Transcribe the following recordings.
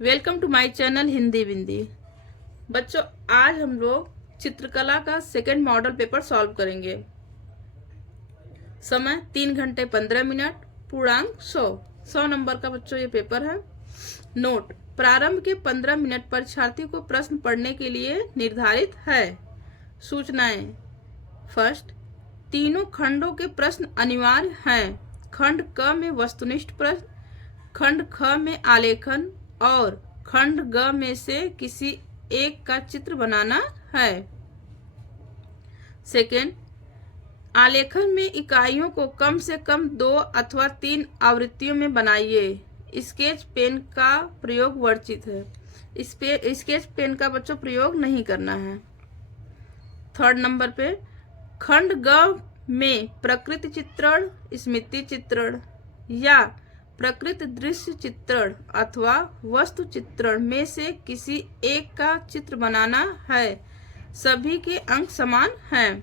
Welcome to my channel Hindi Bindi. बच्चों, आज हम लोग चित्रकला का सेकंड मॉडल पेपर सॉल्व करेंगे। समय 3 घंटे 15 मिनट। पूर्णांक 100 नंबर का बच्चों ये पेपर है। नोट: प्रारंभ के 15 मिनट परीक्षार्थी को प्रश्न पढ़ने के लिए निर्धारित है। सूचनाएं: फर्स्ट, तीनों खंडों के प्रश्न अनिवार्य हैं। खंड क में वस्तुनिष्ठ प्रश्न, खंड ख में आलेखन और खंड ग में से किसी एक का चित्र बनाना है। सेकेंड, आलेखन में इकाइयों को कम से कम 2 अथवा 3 आवृत्तियों में बनाइए। स्केच पेन का प्रयोग वर्जित है। स्केच पेन का बच्चों प्रयोग नहीं करना है। थर्ड नंबर पे, खंड ग में प्रकृति चित्रण, स्मृति चित्रण या प्रकृति दृश्य चित्रण अथवा वस्तु चित्रण में से किसी एक का चित्र बनाना है। सभी के अंक समान हैं।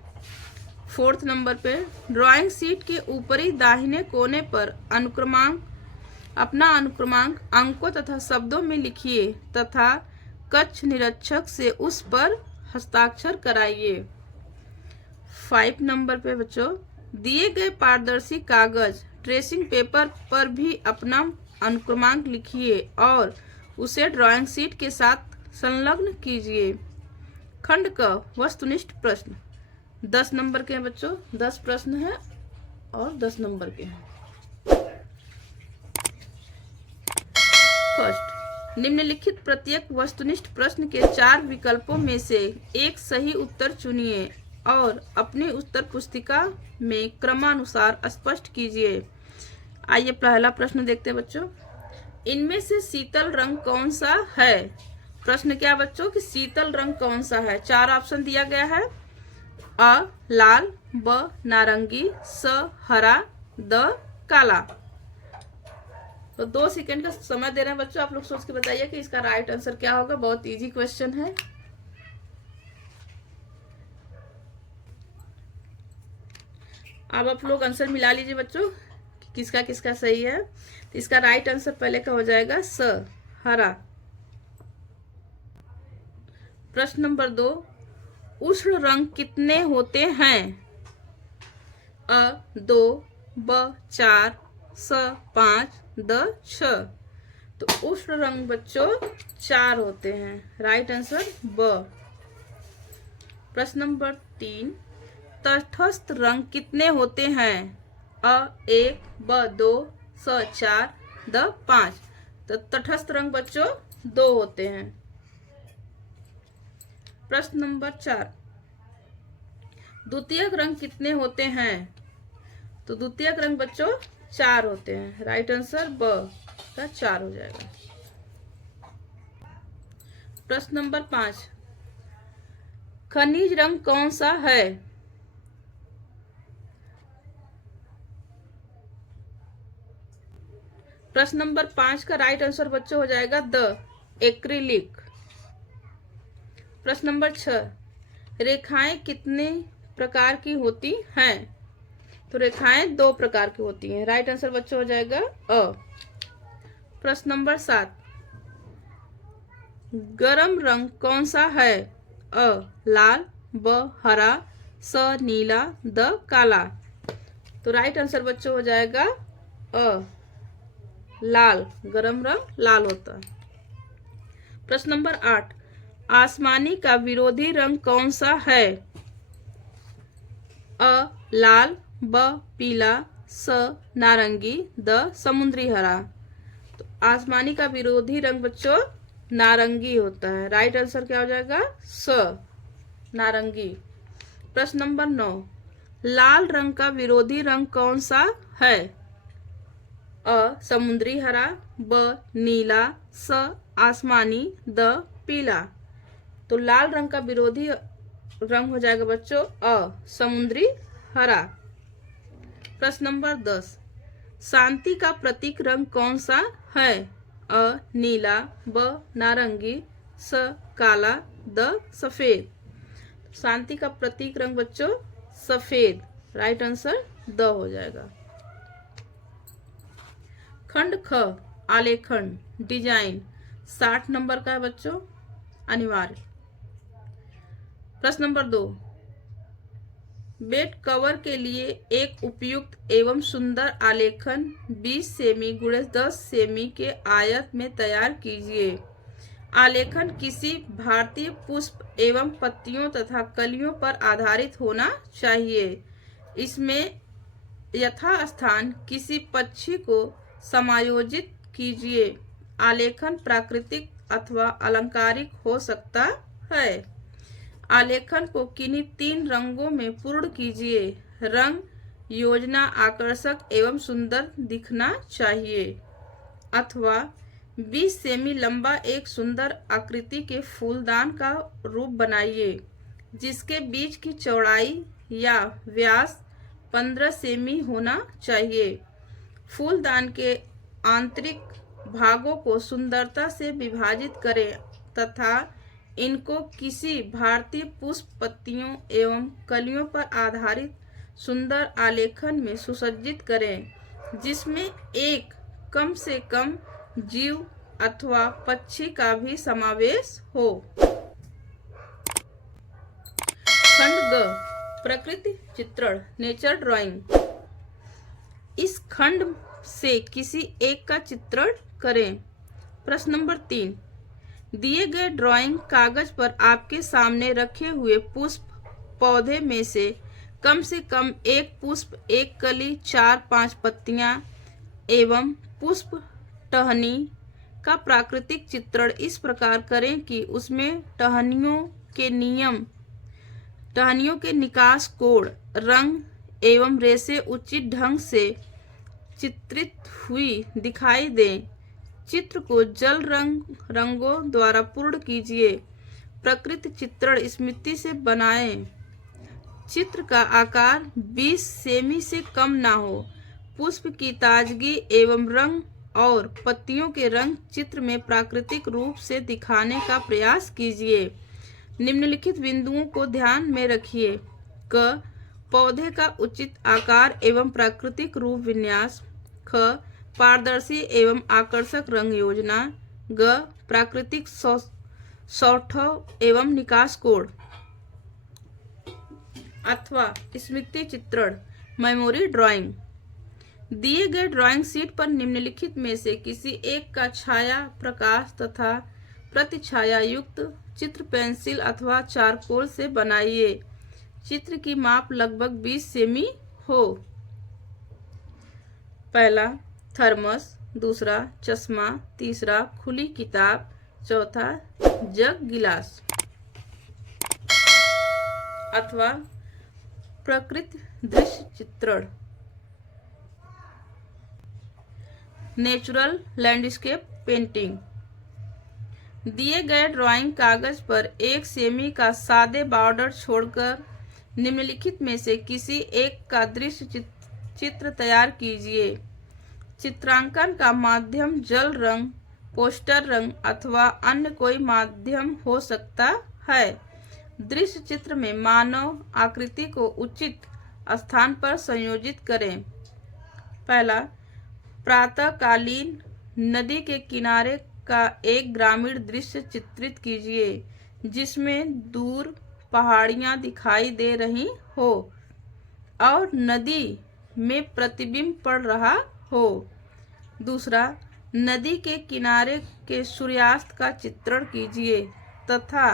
फोर्थ नंबर पे, ड्राइंग शीट के ऊपरी दाहिने कोने पर अपना अनुक्रमांक अंकों तथा शब्दों में लिखिए तथा कक्ष निरीक्षक से उस पर हस्ताक्षर कराइए। 5 नंबर पे बच्चों, दिए गए पारदर्शी कागज ट्रेसिंग पेपर पर भी अपना अनुक्रमांक लिखिए और उसे ड्राइंग शीट के साथ संलग्न कीजिए। खंड क वस्तुनिष्ठ प्रश्न 10 नंबर के हैं बच्चों। 10 प्रश्न हैं और 10 नंबर के हैं। फर्स्ट, निम्नलिखित प्रत्येक वस्तुनिष्ठ प्रश्न के 4 विकल्पों में से एक सही उत्तर चुनिए और अपनी उत्तर पुस्तिका में क्रमानुसार स्पष्ट कीजिए। आइए पहला प्रश्न देखते हैं बच्चों। इनमें से शीतल रंग कौन सा है? प्रश्न क्या बच्चों कि शीतल रंग कौन सा है? 4 ऑप्शन दिया गया है। अ लाल, ब नारंगी, स हरा, द काला। तो 2 सेकंड का समय दे रहे हैं बच्चों, आप लोग सोच के बताइए कि इसका राइट आंसर क्या होगा। बहुत इजी क्वेश्चन है। अब आप लोग आंसर मिला लीजिए बच्चों कि किसका किसका सही है। तो इसका राइट आंसर पहले का हो जाएगा स हरा। प्रश्न नंबर 2, उष्ण रंग कितने होते हैं? अ 2, ब 4, स 5, द 6। तो उष्ण रंग बच्चों 4 होते हैं। राइट आंसर ब। प्रश्न नंबर 3, तटस्थ रंग कितने होते हैं? अ 1, ब 2, स 4, द 5। तो तटस्थ रंग बच्चों 2 होते हैं। प्रश्न नंबर 4, द्वितीयक रंग कितने होते हैं? तो द्वितीयक रंग बच्चों 4 होते हैं। राइट आंसर ब का 4 हो जाएगा। प्रश्न नंबर 5, खनिज रंग कौन सा है? प्रश्न नंबर 5 का राइट आंसर बच्चों हो जाएगा द एक्रिलिक। प्रश्न नंबर 6, रेखाएं कितने प्रकार की होती हैं? तो रेखाएं 2 प्रकार की होती हैं। राइट आंसर बच्चों हो जाएगा अ। प्रश्न नंबर 7, गरम रंग कौन सा है? अ लाल, ब हरा, स नीला, द काला। तो राइट आंसर बच्चों हो जाएगा अ लाल। गरम रंग लाल होता है। प्रश्न नंबर 8, आसमानी का विरोधी रंग कौन सा है? अ लाल, ब पीला, स नारंगी, द समुद्री हरा। तो आसमानी का विरोधी रंग बच्चों नारंगी होता है। राइट आंसर क्या हो जाएगा? स नारंगी। प्रश्न नंबर 9, लाल रंग का विरोधी रंग कौन सा है? अ समुद्री हरा, ब नीला, स आसमानी, द पीला। तो लाल रंग का विरोधी रंग हो जाएगा बच्चों अ समुद्री हरा। प्रश्न नंबर 10, शांति का प्रतीक रंग कौन सा है? अ नीला, ब नारंगी, स काला, द सफेद। शांति का प्रतीक रंग बच्चों सफेद। राइट आंसर द हो जाएगा। खंड ख आलेखन डिजाइन 60 नंबर का है बच्चों, अनिवार्य। प्रश्न नंबर 2, बेड कवर के लिए एक उपयुक्त एवं सुंदर आलेखन 20 सेमी × 10 सेमी के आयत में तैयार कीजिए। आलेखन किसी भारतीय पुष्प एवं पत्तियों तथा कलियों पर आधारित होना चाहिए। इसमें यथास्थान किसी पक्षी को समायोजित कीजिए। आलेखन प्राकृतिक अथवा अलंकारिक हो सकता है। आलेखन को किन्हीं 3 रंगों में पूर्ण कीजिए। रंग योजना आकर्षक एवं सुंदर दिखना चाहिए। अथवा 20 सेमी लंबा एक सुंदर आकृति के फूलदान का रूप बनाइए, जिसके बीच की चौड़ाई या व्यास 15 सेमी होना चाहिए। फूलदान के आंतरिक भागों को सुंदरता से विभाजित करें तथा इनको किसी भारतीय पुष्प पत्तियों एवं कलियों पर आधारित सुंदर आलेखन में सुसज्जित करें, जिसमें एक कम से कम जीव अथवा पक्षी का भी समावेश हो। खंड ग, प्रकृति चित्रण, नेचर ड्राइंग। इस खंड से किसी एक का चित्रण करें। प्रश्न नंबर 3, दिए गए ड्राइंग कागज पर आपके सामने रखे हुए पुष्प पौधे में से कम एक पुष्प, एक कली, 4-5 पत्तियां एवं पुष्प टहनी का प्राकृतिक चित्रण इस प्रकार करें कि उसमें टहनियों के निकास कोण, रंग एवं रेशे उचित ढंग से चित्रित हुई दिखाई दें। चित्र को जल रंगों द्वारा पूर्ण कीजिए। प्रकृति चित्रण स्मृति से बनाएं। चित्र का आकार 20 सेमी से कम ना हो। पुष्प की ताजगी एवं रंग और पत्तियों के रंग चित्र में प्राकृतिक रूप से दिखाने का प्रयास कीजिए। निम्नलिखित बिंदुओं को ध्यान में रखिए। क, पौधे का उचित आकार एवं प्राकृतिक रूप विन्यास। ख, पारदर्शी एवं आकर्षक रंग योजना। ग, प्राकृतिक सौष्ठव एवं निकास कोण अथवा स्मृति चित्रण, मेमोरी ड्राइंग। दिए गए ड्राइंग शीट पर निम्नलिखित में से किसी एक का छाया, प्रकाश तथा प्रतिछाया युक्त चित्र पेंसिल अथवा चारकोल से बनाइए। चित्र की माप लगभग 20 सेमी हो। पहला थर्मस, दूसरा चश्मा, तीसरा खुली किताब, चौथा जग गिलास। अथवा प्रकृति दृश्य चित्रण, नेचुरल लैंडस्केप पेंटिंग। दिए गए ड्राइंग कागज पर 1 सेमी का सादे बॉर्डर छोड़कर निम्नलिखित में से किसी एक का दृश्य चित्र तैयार कीजिए। चित्रांकन का माध्यम जल रंग, पोस्टर रंग अथवा अन्य कोई माध्यम हो सकता है। दृश्य चित्र में मानव आकृति को उचित स्थान पर संयोजित करें। पहला, प्रातःकालीन नदी के किनारे का एक ग्रामीण दृश्य चित्रित कीजिए, जिसमें दूर पहाड़ियां दिखाई दे रही हो और नदी में प्रतिबिंब पड़ रहा हो। दूसरा, नदी के किनारे के सूर्यास्त का चित्रण कीजिए तथा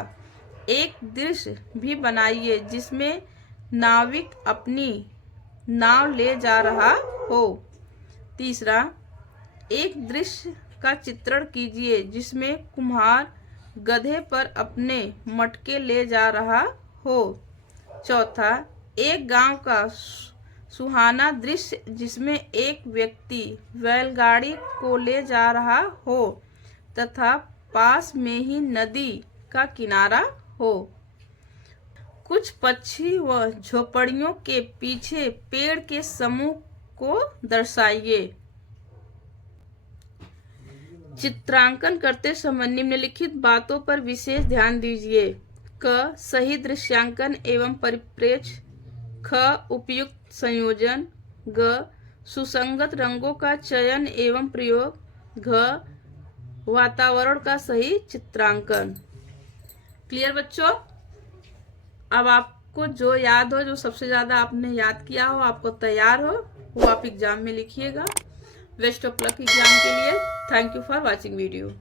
एक दृश्य भी बनाइए जिसमें नाविक अपनी नाव ले जा रहा हो। तीसरा, एक दृश्य का चित्रण कीजिए जिसमें कुम्हार गधे पर अपने मटके ले जा रहा हो। चौथा, एक गांव का सुहाना दृश्य जिसमें एक व्यक्ति बैलगाड़ी को ले जा रहा हो तथा पास में ही नदी का किनारा हो। कुछ पक्षी व झोपड़ियों के पीछे पेड़ के समूह को दर्शाइए। चित्रांकन करते समय निम्नलिखित बातों पर विशेष ध्यान दीजिए। क, सही दृश्यांकन एवं परिप्रेक्ष्य। ख, उपयुक्त संयोजन। ग, सुसंगत रंगों का चयन एवं प्रयोग। घ, वातावरण का सही चित्रांकन। क्लियर बच्चों? अब आपको जो याद हो, जो सबसे ज्यादा आपने याद किया हो, आपको तैयार हो, वो आप एग्जाम में लिखिएगा। बेस्ट ऑफ लक एग्जाम के लिए। Thank you for watching video.